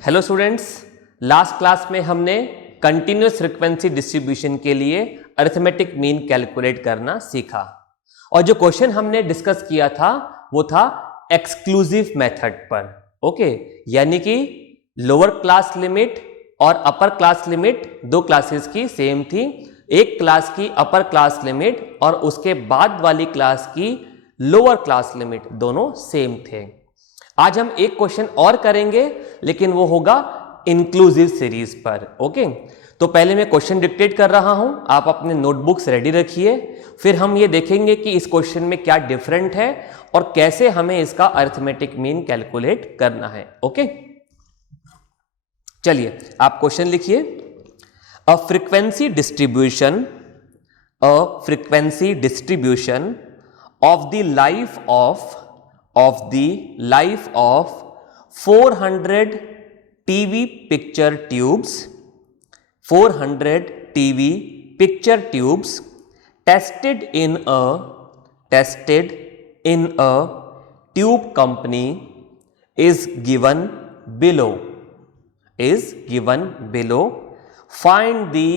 Hello students, last class में हमने continuous frequency distribution के लिए अरिथमेटिक मीन कैलकुलेट करना सीखा और जो क्वेश्चन हमने डिस्कस किया था वो था एक्सक्लूसिव मेथड पर। ओके, यानी कि लोअर क्लास लिमिट और अपर क्लास लिमिट दो क्लासेस की सेम थी। एक क्लास की अपर क्लास लिमिट और उसके बाद वाली क्लास की लोअर क्लास लिमिट दोनों सेम थे। आज हम एक क्वेश्चन और करेंगे लेकिन वो होगा इंक्लूसिव सीरीज पर। ओके, तो पहले मैं क्वेश्चन डिक्टेट कर रहा हूं, आप अपने नोटबुक्स रेडी रखिए। फिर हम ये देखेंगे कि इस क्वेश्चन में क्या डिफरेंट है और कैसे हमें इसका अरिथमेटिक मीन कैलकुलेट करना है। ओके, चलिए आप क्वेश्चन लिखिए। A frequency distribution of the life of 400 TV picture tubes tested in a tube company is given below. Find the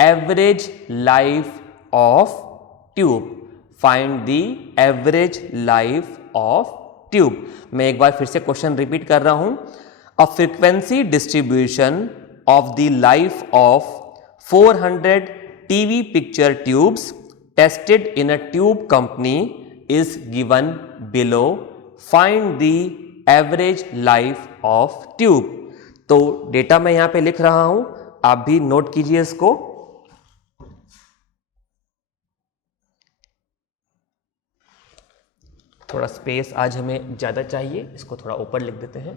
average life of tube. मैं एक बार फिर से क्वेश्चन रिपीट कर रहा हूं। A frequency distribution of the life of 400 TV picture tubes tested in a tube company is given below. Find the average life of tube. तो data मैं यहां पे लिख रहा हूं, आप भी नोट कीजिए इसको। थोड़ा स्पेस आज हमें ज्यादा चाहिए, इसको थोड़ा ऊपर लिख देते हैं।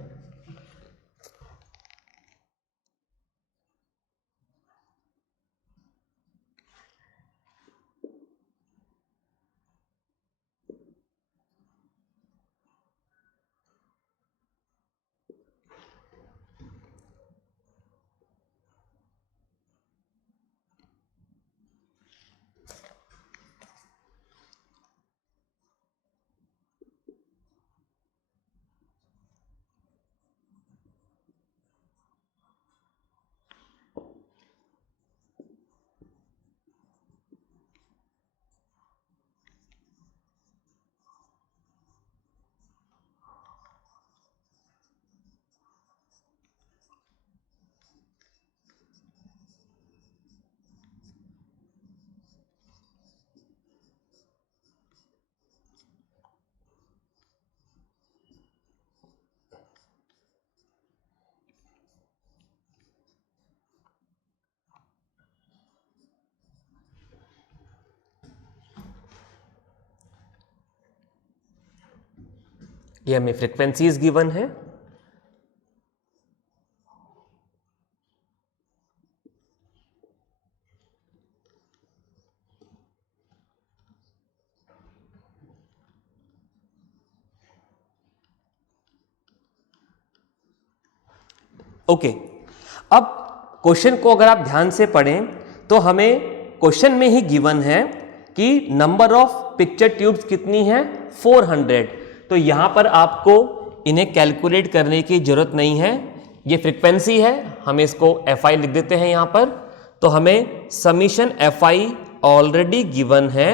ये हमें फ्रीक्वेंसीज गिवन है। ओके, अब क्वेश्चन को अगर आप ध्यान से पढ़ें तो हमें क्वेश्चन में ही गिवन है कि नंबर ऑफ पिक्चर ट्यूब्स कितनी है, 400। तो यहां पर आपको इन्हें कैलकुलेट करने की जरूरत नहीं है, ये फ्रीक्वेंसी है, हम इसको FI लिख देते हैं यहां पर। तो हमें समीशन FI ऑलरेडी गिवन है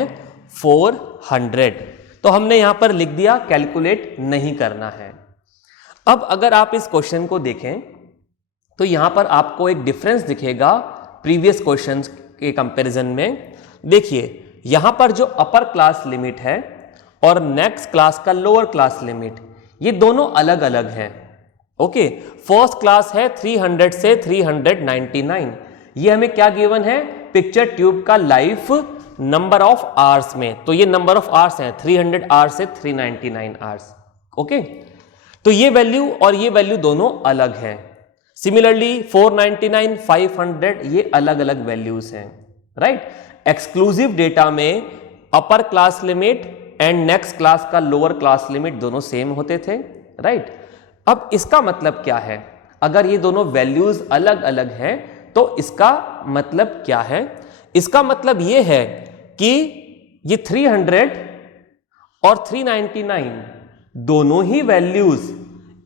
400, तो हमने यहां पर लिख दिया, कैलकुलेट नहीं करना है। अब अगर आप इस क्वेश्चन को देखें तो यहां पर आपको एक डिफरेंस दिखेगा प्रीवियस क्वेश्चंस के कंपैरिजन में। देखिए यहां पर जो अपर क्लास लिमिट है और नेक्स्ट क्लास का लोअर क्लास लिमिट, ये दोनों अलग अलग हैं। ओके, फर्स्ट क्लास है 300 से 399। ये हमें क्या गिवन है, पिक्चर ट्यूब का लाइफ नंबर ऑफ आवर्स में। तो ये नंबर ऑफ आवर्स हैं 300 आवर्स से 399 आवर्स। ओके, तो ये वैल्यू और ये वैल्यू दोनों अलग हैं। सिमिलरली 499, 500 ये अलग अलग वैल्यूज हैं, राइट। एक्सक्लूसिव डेटा में upper class limit and next class का लोअर क्लास लिमिट दोनों सेम होते थे, राइट। अब इसका मतलब क्या है, अगर ये दोनों वैल्यूज अलग अलग हैं तो इसका मतलब क्या है? इसका मतलब ये है कि ये 300 और 399 दोनों ही वैल्यूज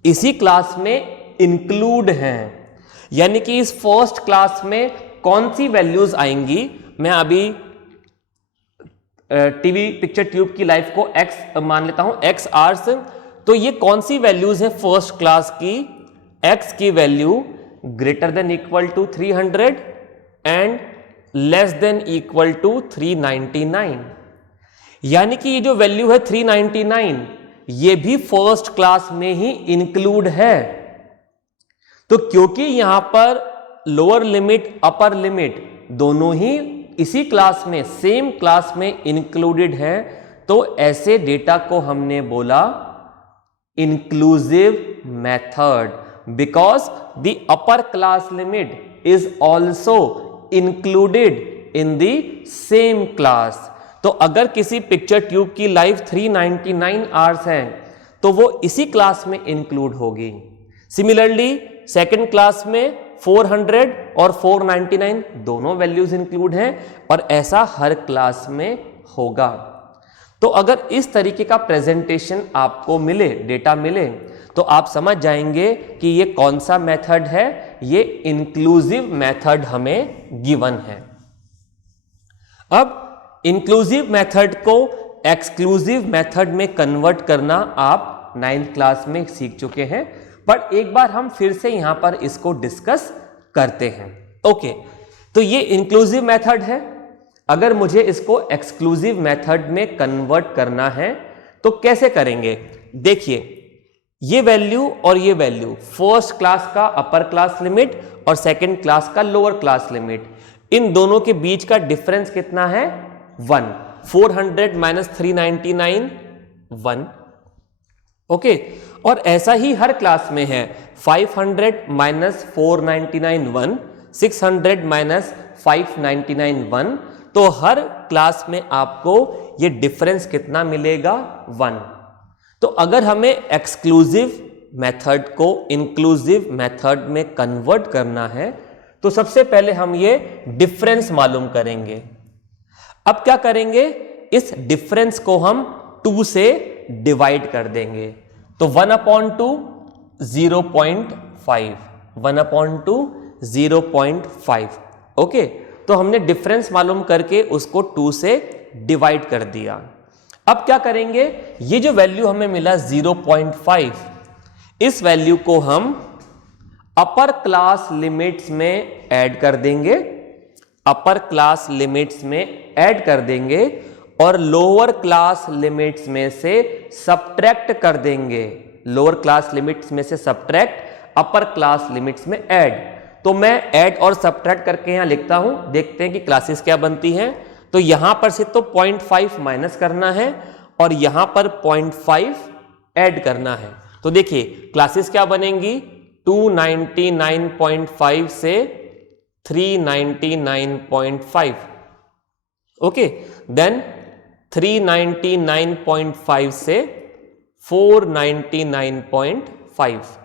इसी क्लास में इंक्लूड हैं, यानी कि इस फर्स्ट क्लास में कौन सी वैल्यूज आएंगी। मैं अभी टीवी पिक्चर ट्यूब की लाइफ को x मान लेता हूं, x आवर्स। तो ये कौन सी वैल्यूज है फर्स्ट क्लास की, x की value greater than equal to 300 and less than equal to 399, यानी कि ये जो वैल्यू है 399 ये भी फर्स्ट क्लास में ही इंक्लूड है। तो क्योंकि यहां पर लोअर लिमिट अपर लिमिट दोनों ही इसी क्लास में सेम क्लास में इंक्लूडेड है, तो ऐसे डेटा को हमने बोला inclusive method, because the upper class limit is also included in the same class. तो अगर किसी पिक्चर ट्यूब की लाइफ 399 आवर्स है तो वो इसी क्लास में इंक्लूड होगी। सिमिलरली सेकंड क्लास में 400 और 499 दोनों वैल्यूज इंक्लूड हैं और ऐसा हर क्लास में होगा। तो अगर इस तरीके का प्रेजेंटेशन आपको मिले, डेटा मिले, तो आप समझ जाएंगे कि ये कौन सा मेथड है, ये इंक्लूसिव मेथड हमें गिवन है। अब इंक्लूसिव मेथड को एक्सक्लूसिव मेथड में कन्वर्ट करना आप 9th क्लास में सीख चुके हैं, पर एक बार हम फिर से यहां पर इसको डिस्कस करते हैं। ओके, तो ये इंक्लूसिव मेथड है। अगर मुझे इसको एक्सक्लूसिव मेथड में कन्वर्ट करना है तो कैसे करेंगे? देखिए, ये वैल्यू और ये वैल्यू, फर्स्ट क्लास का अपर क्लास लिमिट और सेकंड क्लास का लोअर क्लास लिमिट, इन दोनों के बीच का डिफरेंस कितना है? 1। 400 माइनस 399 1। ओके, और ऐसा ही हर क्लास में है। 500 माइनस 499 1, 600 माइनस 599 1। तो हर क्लास में आपको ये डिफरेंस कितना मिलेगा? 1। तो अगर हमें एक्सक्लूसिव मेथड को इंक्लूसिव मेथड में कन्वर्ट करना है तो सबसे पहले हम ये डिफरेंस मालूम करेंगे। अब क्या करेंगे? इस डिफरेंस को हम 2 से डिवाइड कर देंगे। तो 1/2 0.5, 1/2 0.5। ओके, तो हमने डिफरेंस मालूम करके उसको 2 से डिवाइड कर दिया। अब क्या करेंगे? ये जो वैल्यू हमें मिला 0.5, इस वैल्यू को हम अपर क्लास लिमिट्स में ऐड कर देंगे, अपर क्लास लिमिट्स में ऐड कर देंगे और लोअर क्लास लिमिट्स में से सब्ट्रैक्ट कर देंगे। लोअर क्लास लिमिट्स में से सब्ट्रैक्ट, अपर क्लास लिमिट्स में ऐड। तो मैं ऐड और सब्ट्रैक्ट करके यहां लिखता हूं, देखते हैं कि क्लासेस क्या बनती हैं। तो यहां पर से तो 0.5 माइनस करना है और यहां पर 0.5 ऐड करना है। तो देखिए क्लासेस क्या बनेंगी? 299.5 से 399.5। ओके, देन 399.5 से 499.5।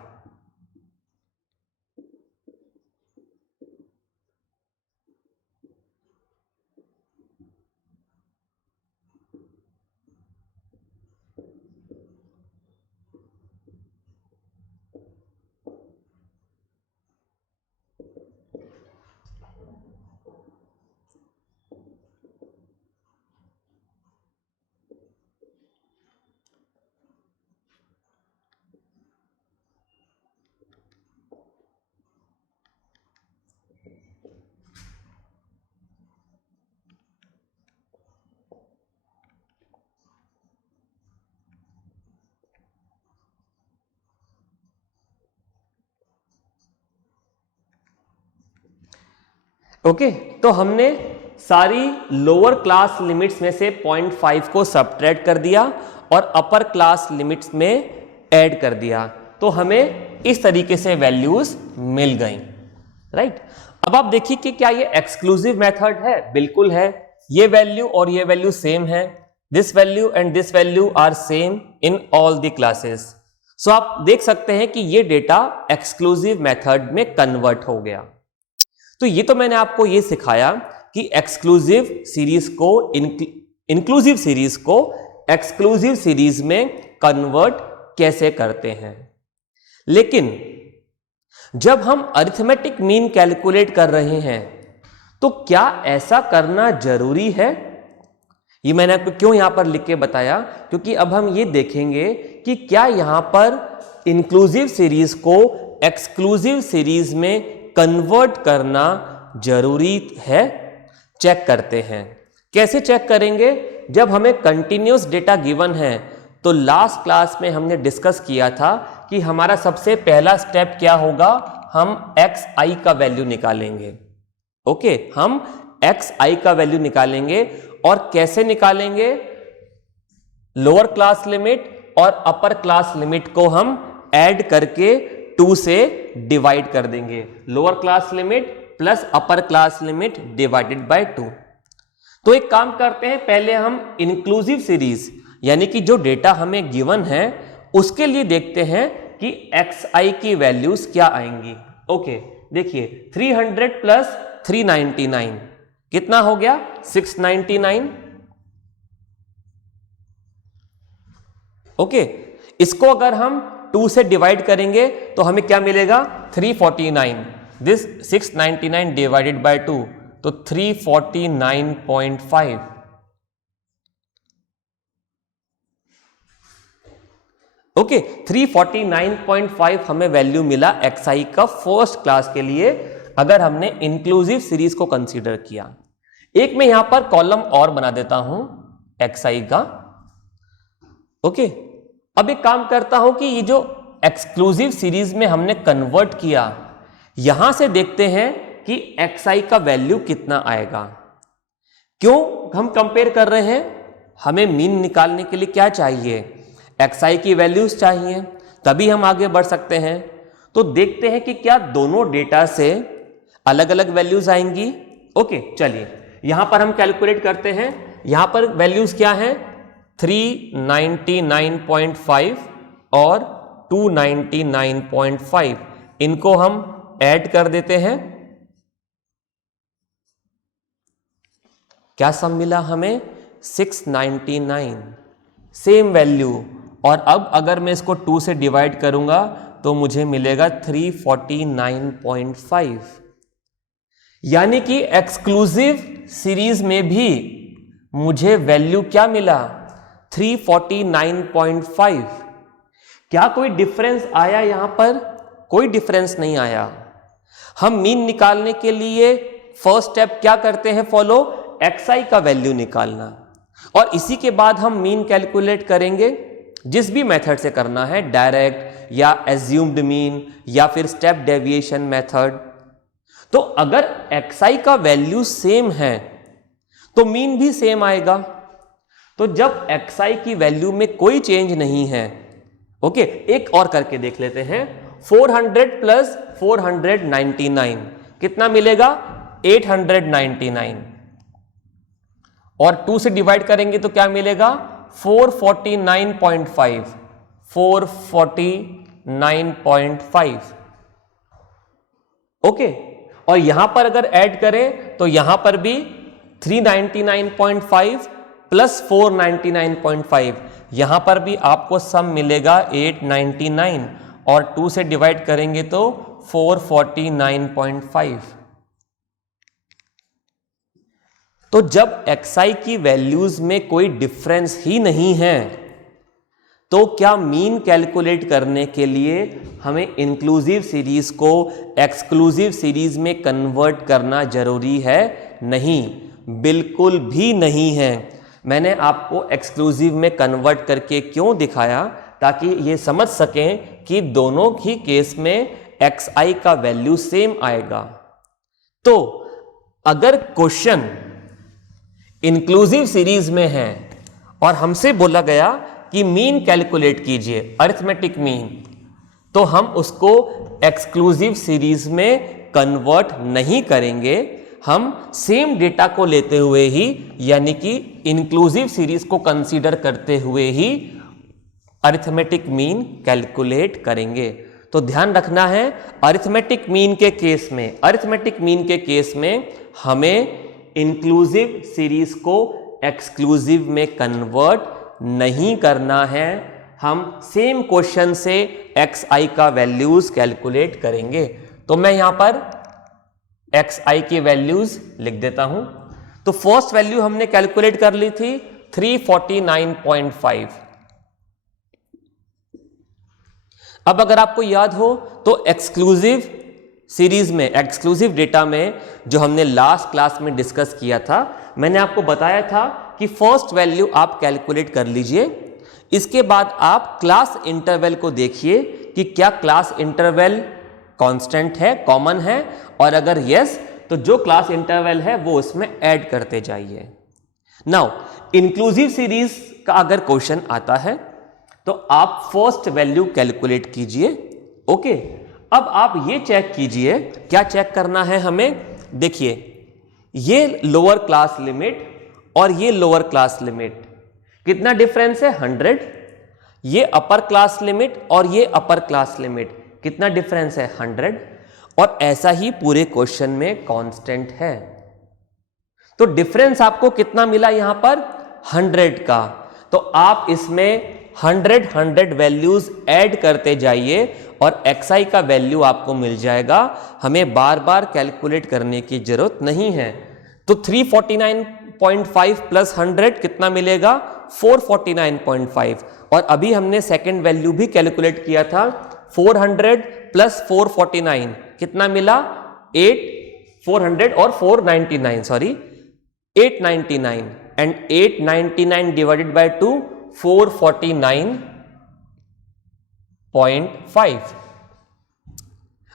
ओके, तो हमने सारी लोअर क्लास लिमिट्स में से 0.5 को सब्ट्रैक्ट कर दिया और अपर क्लास लिमिट्स में ऐड कर दिया। तो हमें इस तरीके से वैल्यूज मिल गई, राइट। अब आप देखिए कि क्या ये एक्सक्लूसिव मेथड है? बिल्कुल है। ये वैल्यू और ये वैल्यू सेम है। This value and this value are same in all the classes. So आप देख सकते हैं कि ये डेटा एक्सक्लूसिव मेथड में कन्वर्ट हो गया। तो ये तो मैंने आपको ये सिखाया कि एक्सक्लूसिव सीरीज को इंक्लूसिव सीरीज को एक्सक्लूसिव सीरीज में कन्वर्ट कैसे करते हैं। लेकिन जब हम अरिथमेटिक मीन कैलकुलेट कर रहे हैं तो क्या ऐसा करना जरूरी है? ये मैंने आपको क्यों यहां पर लिख के बताया, क्योंकि अब हम ये देखेंगे कि क्या यहां पर इंक्लूसिव सीरीज को एक्सक्लूसिव सीरीज में कन्वर्ट करना जरूरी है। चेक करते हैं। कैसे चेक करेंगे? जब हमें कंटिन्यूस डेटा गिवन है तो लास्ट क्लास में हमने डिस्कस किया था कि हमारा सबसे पहला स्टेप क्या होगा, हम xi का वैल्यू निकालेंगे। ओके, हम xi का वैल्यू निकालेंगे। और कैसे निकालेंगे? लोअर क्लास लिमिट और अपर क्लास लिमिट को हम ऐड करके 2 से डिवाइड कर देंगे। Lower class limit plus upper class limit divided by 2। तो एक काम करते हैं, पहले हम इंक्लूसिव सीरीज यानी कि जो डेटा हमें गिवन है उसके लिए देखते हैं कि xi की वैल्यूज क्या आएंगी। ओके, देखिए 300 प्लस 399 कितना हो गया? 699। ओके, इसको अगर हम 2 से डिवाइड करेंगे तो हमें क्या मिलेगा? 349। दिस 699 डिवाइडेड बाय 2 तो 349.5। ओके, 349.5 हमें वैल्यू मिला xi का फर्स्ट क्लास के लिए, अगर हमने इंक्लूसिव सीरीज को कंसीडर किया। एक मैं यहां पर कॉलम और बना देता हूं xi का। ओके, अब एक काम करता हूं कि ये जो एक्सक्लूसिव सीरीज में हमने कन्वर्ट किया, यहां से देखते हैं कि xi का वैल्यू कितना आएगा। क्यों हम कंपेयर कर रहे हैं? हमें मीन निकालने के लिए क्या चाहिए? xi की वैल्यूज चाहिए, तभी हम आगे बढ़ सकते हैं। तो देखते हैं कि क्या दोनों डेटा से अलग अलग वैल्यूज आएंगी। ओके, चलिए यहां पर हम कैलकुलेट करते हैं। यहां पर वैल्यूज क्या हैं? 399.5 और 299.5। इनको हम ऐड कर देते हैं। क्या सम मिला हमें? 699, सेम वैल्यू। और अब अगर मैं इसको 2 से डिवाइड करूंगा तो मुझे मिलेगा 349.5। यानी कि एक्सक्लूसिव सीरीज में भी मुझे वैल्यू क्या मिला? 349.5। क्या कोई डिफरेंस आया यहां पर? कोई डिफरेंस नहीं आया। हम मीन निकालने के लिए फर्स्ट स्टेप क्या करते हैं फॉलो? xi का वैल्यू निकालना, और इसी के बाद हम मीन कैलकुलेट करेंगे। जिस भी मेथड से करना है, डायरेक्ट या एज्यूम्ड मीन या फिर स्टेप डेविएशन मेथड। तो अगर xi का वैल्यू सेम है तो मीन भी सेम आएगा। तो जब xi की वैल्यू में कोई चेंज नहीं है, ओके, एक और करके देख लेते हैं। 400 प्लस 499 कितना मिलेगा? 899। और 2 से डिवाइड करेंगे तो क्या मिलेगा? 449.5। 449.5। ओके, और यहां पर अगर ऐड करें तो यहां पर भी 399.5 प्लस 499.5, यहां पर भी आपको सम मिलेगा 899, और 2 से डिवाइड करेंगे तो 449.5। तो जब xi की वैल्यूज में कोई डिफरेंस ही नहीं है तो क्या मीन कैलकुलेट करने के लिए हमें इंक्लूसिव सीरीज को एक्सक्लूसिव सीरीज में कन्वर्ट करना जरूरी है? नहीं, बिल्कुल भी नहीं है। मैंने आपको एक्सक्लूसिव में कन्वर्ट करके क्यों दिखाया? ताकि ये समझ सकें कि दोनों ही केस में xi का वैल्यू सेम आएगा। तो अगर क्वेश्चन इंक्लूसिव सीरीज में है और हमसे बोला गया कि मीन कैलकुलेट कीजिए, अरिथमेटिक मीन, तो हम उसको एक्सक्लूसिव सीरीज में कन्वर्ट नहीं करेंगे। हम सेम डेटा को लेते हुए ही, यानी कि इंक्लूसिव सीरीज को कंसीडर करते हुए ही अरिथमेटिक मीन कैलकुलेट करेंगे। तो ध्यान रखना है, अरिथमेटिक मीन के केस में हमें इंक्लूसिव सीरीज को एक्सक्लूसिव में कन्वर्ट नहीं करना है, हम सेम क्वेश्चन से xi का वैल्यूज कैलकुलेट करेंगे। तो मैं यहां पर xi की वैल्यूज लिख देता हूं। तो फर्स्ट वैल्यू हमने कैलकुलेट कर ली थी 349.5। अब अगर आपको याद हो तो एक्सक्लूसिव सीरीज में, एक्सक्लूसिव डेटा में जो हमने लास्ट क्लास में डिस्कस किया था, मैंने आपको बताया था कि फर्स्ट वैल्यू आप कैलकुलेट कर लीजिए, इसके बाद आप क्लास इंटरवल को देखिए कि क्या क्लास इंटरवल कांस्टेंट है, कॉमन है, और अगर यस तो जो क्लास इंटरवल है वो उसमें ऐड करते जाइए। नाउ इंक्लूसिव सीरीज का अगर क्वेश्चन आता है तो आप फर्स्ट वैल्यू कैलकुलेट कीजिए। ओके, अब आप ये चेक कीजिए, क्या चेक करना है हमें, देखिए ये लोअर क्लास लिमिट और ये लोअर क्लास लिमिट, कितना डिफरेंस है 100। ये अपर क्लास लिमिट और ये अपर क्लास लिमिट, कितना डिफरेंस है 100। और ऐसा ही पूरे क्वेश्चन में कांस्टेंट है। तो डिफरेंस आपको कितना मिला यहां पर 100 का। तो आप इसमें 100 वैल्यूज ऐड करते जाइए और xi का वैल्यू आपको मिल जाएगा। हमें बार बार कैलकुलेट करने की जरूरत नहीं है। तो 349.5 प्लस 100 कितना मिलेगा 449.5। और अभी हमने सेकंड वैल्यू भी कैलकुलेट किया था, 400 प्लस 449 कितना मिला 400 और 499 sorry 899 and 899 divided by 2 449.5।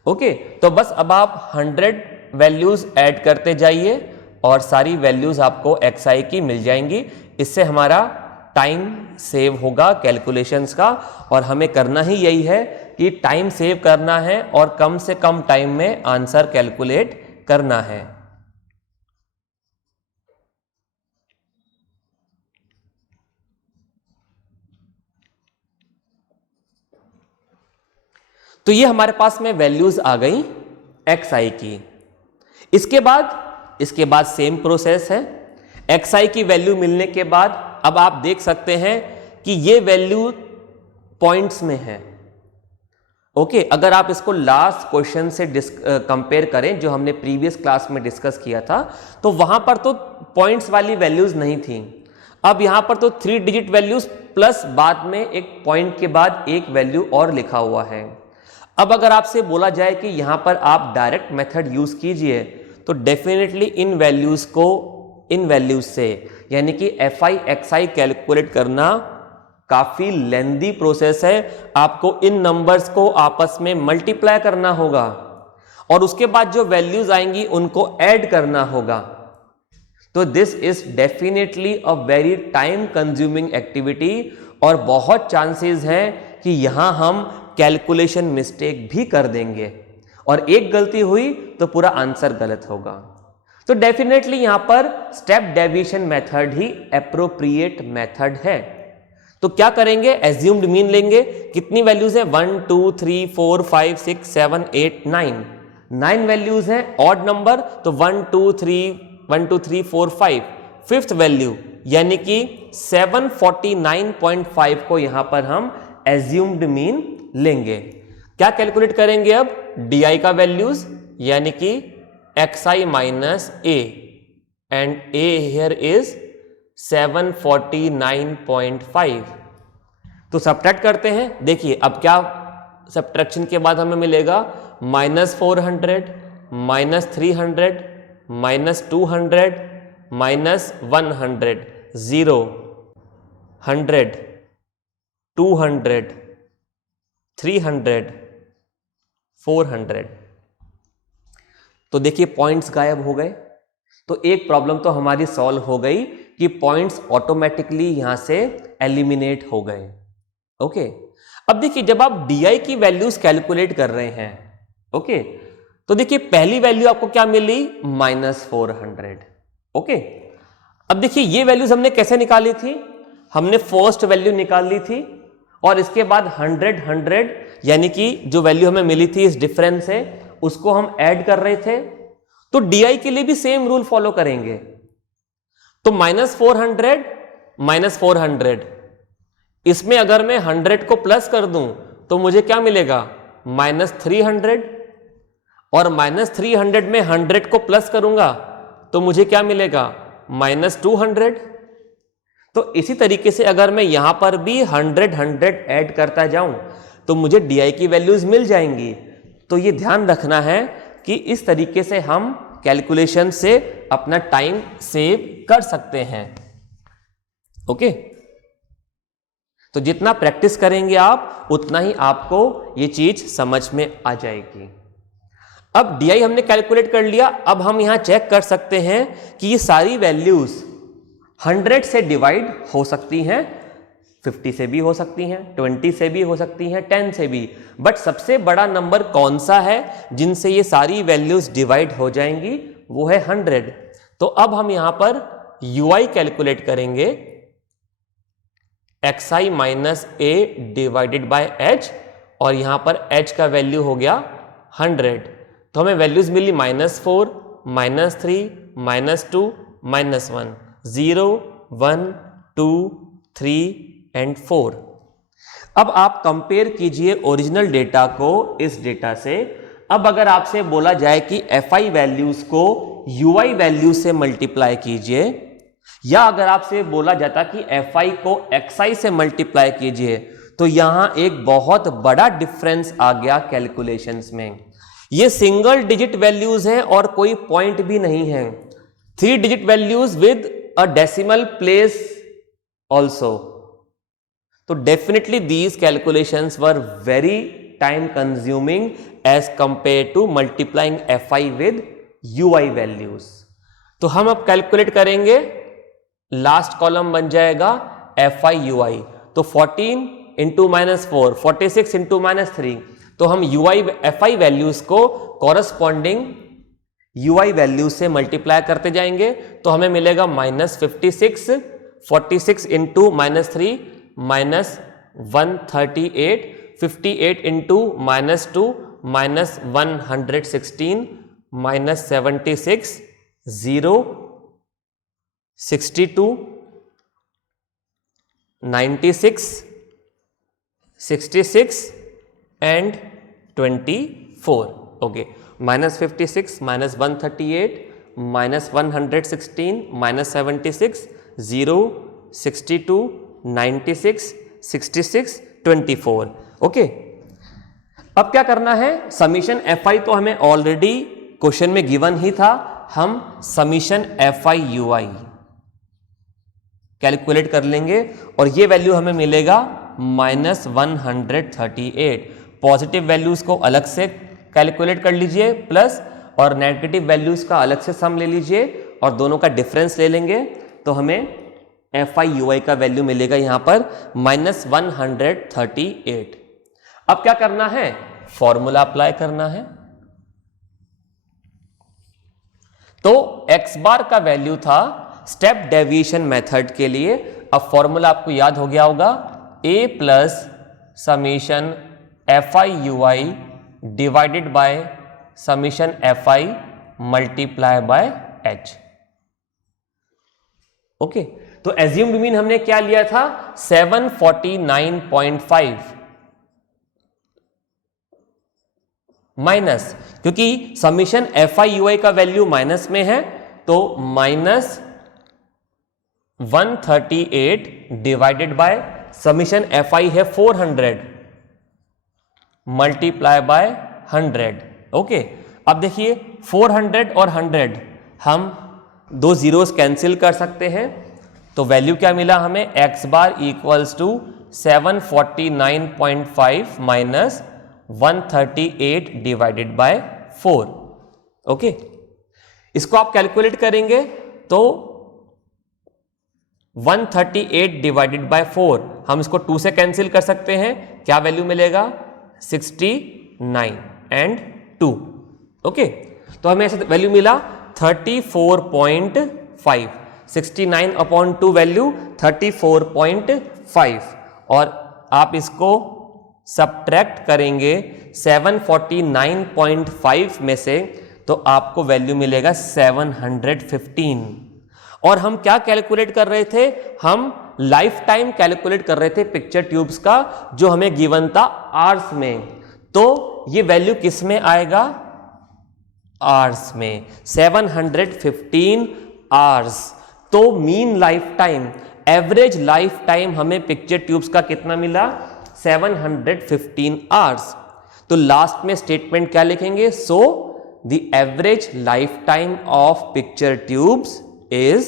Okay, तो बस अब आप 100 वैल्यूज ऐड करते जाइए और सारी वैल्यूज आपको xi की मिल जाएंगी। इससे हमारा टाइम सेव होगा कैलकुलेशंस का, और हमें करना ही यही है कि टाइम सेव करना है और कम से कम टाइम में आंसर कैलकुलेट करना है। तो ये हमारे पास में वैल्यूज आ गई xi की। इसके बाद सेम प्रोसेस है। xi की वैल्यू मिलने के बाद अब आप देख सकते हैं कि ये वैल्यू पॉइंट्स में है। ओके, अगर आप इसको लास्ट क्वेश्चन से कंपेयर करें जो हमने प्रीवियस क्लास में डिस्कस किया था, तो वहां पर तो पॉइंट्स वाली वैल्यूज नहीं थी। अब यहां पर तो 3 डिजिट वैल्यूज प्लस बाद में एक पॉइंट के बाद एक वैल्यू और लिखा हुआ है। अब अगर आपसे बोला जाए कि यहां पर आप डायरेक्ट मेथड यूज कीजिए, तो डेफिनेटली इन वैल्यूज से यानी कि fi xi कैलकुलेट करना काफी लेंदी प्रोसेस है। आपको इन नंबर्स को आपस में मल्टीप्लाई करना होगा और उसके बाद जो वैल्यूज आएंगी उनको ऐड करना होगा। तो this is definitely a very time consuming activity, और बहुत चांसेस हैं कि यहां हम कैलकुलेशन मिस्टेक भी कर देंगे, और एक गलती हुई तो पूरा आंसर गलत होगा। तो डेफिनेटली यहां पर स्टेप डेविएशन मेथड ही एप्रोप्रिएट मेथड है। तो क्या करेंगे, एज्यूम्ड मीन लेंगे। कितनी वैल्यूज है 1 2 3 4 5 6 7 8 9 वैल्यूज हैं, ऑड नंबर। तो 1 2 3 4 5 फिफ्थ वैल्यू यानी कि 749.5 को यहां पर हम एज्यूम्ड मीन लेंगे। क्या कैलकुलेट करेंगे अब di का वैल्यूज यानी कि xi minus a, and a here is 749.5। तो सब्ट्रैक्ट करते हैं। देखिए अब क्या सब्ट्रैक्शन के बाद हमें मिलेगा -400 -300 -200 -100 0 100 200 300 400। तो देखिए पॉइंट्स गायब हो गए। तो एक प्रॉब्लम तो हमारी सॉल्व हो गई कि पॉइंट्स ऑटोमेटिकली यहां से एलिमिनेट हो गए। ओके, अब देखिए जब आप डी की वैल्यूज कैलकुलेट कर रहे हैं, ओके, तो देखिए पहली वैल्यू आपको क्या मिली -400। ओके, अब देखिए ये वैल्यूज हमने कैसे निकाली थी, हमने फर्स्ट वैल्यू निकाल ली थी और इसके बाद 100 यानी कि जो वैल्यू हमें मिली थी इस डिफरेंस से उसको हम ऐड कर रहे थे। तो डी के लिए भी सेम रूल फॉलो करेंगे। तो -400 इसमें अगर मैं 100 को प्लस कर दूं तो मुझे क्या मिलेगा, -300, और -300 में 100 को प्लस करूंगा तो मुझे क्या मिलेगा, -200। तो इसी तरीके से अगर मैं यहां पर भी 100 ऐड करता जाऊं तो मुझे DI की वैल्यूज मिल जाएंगी। तो ये ध्यान रखना है कि इस तरीके से हम कैलकुलेशन से अपना टाइम सेव कर सकते हैं। ओके, तो जितना प्रैक्टिस करेंगे आप उतना ही आपको ये चीज समझ में आ जाएगी। अब DI हमने कैलकुलेट कर लिया। अब हम यहां चेक कर सकते हैं कि ये सारी वैल्यूज 100 से डिवाइड हो सकती हैं, 50 से भी हो सकती हैं, 20 से भी हो सकती हैं, 10 से भी। बट सबसे बड़ा नंबर कौन सा है जिनसे ये सारी वैल्यूज डिवाइड हो जाएंगी, वो है 100। तो अब हम यहां पर UI कैलकुलेट करेंगे, xi minus a divided by h, और यहां पर h का वैल्यू हो गया 100। तो हमें वैल्यूज मिली -4, -3, -2, -1, 0, 1, 2, 3 एंड 4। अब आप कंपेयर कीजिए ओरिजिनल डेटा को इस डेटा से। अब अगर आपसे बोला जाए कि FI वैल्यूज को UI वैल्यू से मल्टीप्लाई कीजिए, या अगर आपसे बोला जाता कि FI को XI से मल्टीप्लाई कीजिए, तो यहां एक बहुत बड़ा डिफरेंस आ गया कैलकुलेशंस में। ये सिंगल डिजिट वैल्यूज हैं और कोई पॉइंट भी नहीं है, 3 digit values with a decimal place also. तो definitely these calculations were very time consuming as compared to multiplying FI with UI values. तो हम अब कैलकुलेट करेंगे, लास्ट कॉलम बन जाएगा FI UI। तो 14 इंटू -4, 46 इंटू -3। तो हम FI वैल्यूज को कॉरस्पॉन्डिंग UI वैल्यूज से मल्टीप्लाई करते जाएंगे। तो हमें मिलेगा -56, 46 into -3 -138, 58 into -2 -116, -76, 0, 62, 96, 66 and 24। Okay, -56, -138, -116, -76, 0, 62, 96, 66, 24। Okay, अब क्या करना है, समीशन FI तो हमें ऑलरेडी क्वेश्चन में गिवन ही था, हम समीशन FI UI कैलकुलेट कर लेंगे और ये वैल्यू हमें मिलेगा -138। पॉजिटिव वैल्यूज को अलग से कैलकुलेट कर लीजिए प्लस, और नेगेटिव वैल्यूज का अलग से सम ले लीजिए और दोनों का डिफरेंस ले लेंगे। तो हमें FI UI का वैल्यू मिलेगा यहां पर -138। अब क्या करना है, फॉर्मूला अप्लाई करना है। तो x बार का वैल्यू था स्टेप डेविएशन मेथड के लिए। अब फॉर्मूला आपको याद हो गया होगा, a plus summation FI UI divided by summation FI multiply by h। Okay, तो एज्यूम्ड मीन हमने क्या लिया था, 749.5 माइनस, क्योंकि समीशन FI UI का वैल्यू माइनस में है तो -138 डिवाइडेड बाय समीशन FI है 400 मल्टीप्लाई बाय 100। ओके, अब देखिए 400 और 100 हम दो जीरोस कैंसिल कर सकते हैं। तो वैल्यू क्या मिला हमें, x bar equals to 749.5 minus 138 divided by 4। Okay, इसको आप कैलकुलेट करेंगे तो 138 डिवाइडेड बाय 4, हम इसको 2 से कैंसिल कर सकते हैं। क्या वैल्यू मिलेगा, 69 एंड 2। ओके, तो हमें ऐसा वैल्यू मिला 34.5, 69 अपॉन 2 वैल्यू 34.5, और आप इसको सब्ट्रैक्ट करेंगे 749.5 में से तो आपको वैल्यू मिलेगा 715। और हम क्या कैलकुलेट कर रहे थे, हम लाइफ टाइम कैलकुलेट कर रहे थे पिक्चर ट्यूब्स का, जो हमें गिवन था आवर्स में, तो ये वैल्यू किस में आएगा? आवर्स में, 715 आवर्स। तो mean life time, average life time हमें पिक्चर ट्यूब्स का कितना मिला? 715 आवर्स। तो लास्ट में स्टेटमेंट क्या लिखेंगे? So the average life time of picture tubes is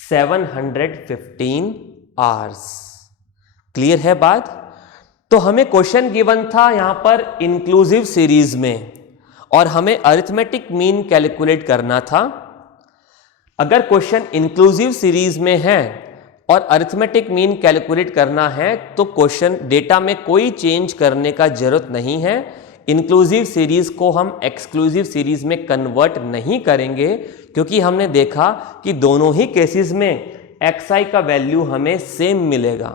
715 hours. Clear है बात? तो हमें क्वेश्चन गिवन था यहां पर इंक्लूसिव सीरीज में, और हमें अरिथमेटिक मीन कैलकुलेट करना था। अगर क्वेश्चन इंक्लूसिव सीरीज में है और अरिथमेटिक मीन कैलकुलेट करना है, तो क्वेश्चन डेटा में कोई चेंज करने का जरूरत नहीं है। इंक्लूसिव सीरीज को हम एक्सक्लूसिव सीरीज में कन्वर्ट नहीं करेंगे, क्योंकि हमने देखा कि दोनों ही केसेस में xi का वैल्यू हमें सेम मिलेगा।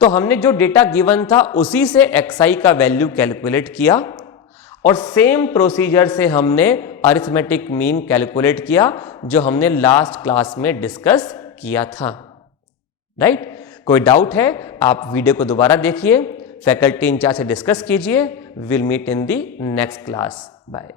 तो हमने जो डेटा गिवन था उसी से xi का वैल्यू कैलकुलेट किया, और सेम प्रोसीजर से हमने अरिथमेटिक मीन कैलकुलेट किया, जो हमने लास्ट क्लास में डिस्कस किया था। राइट? कोई डाउट है आप वीडियो को दोबारा देखिए, फैकल्टी इंचार्ज से डिस्कस कीजिए। Will meet in the next class. Bye.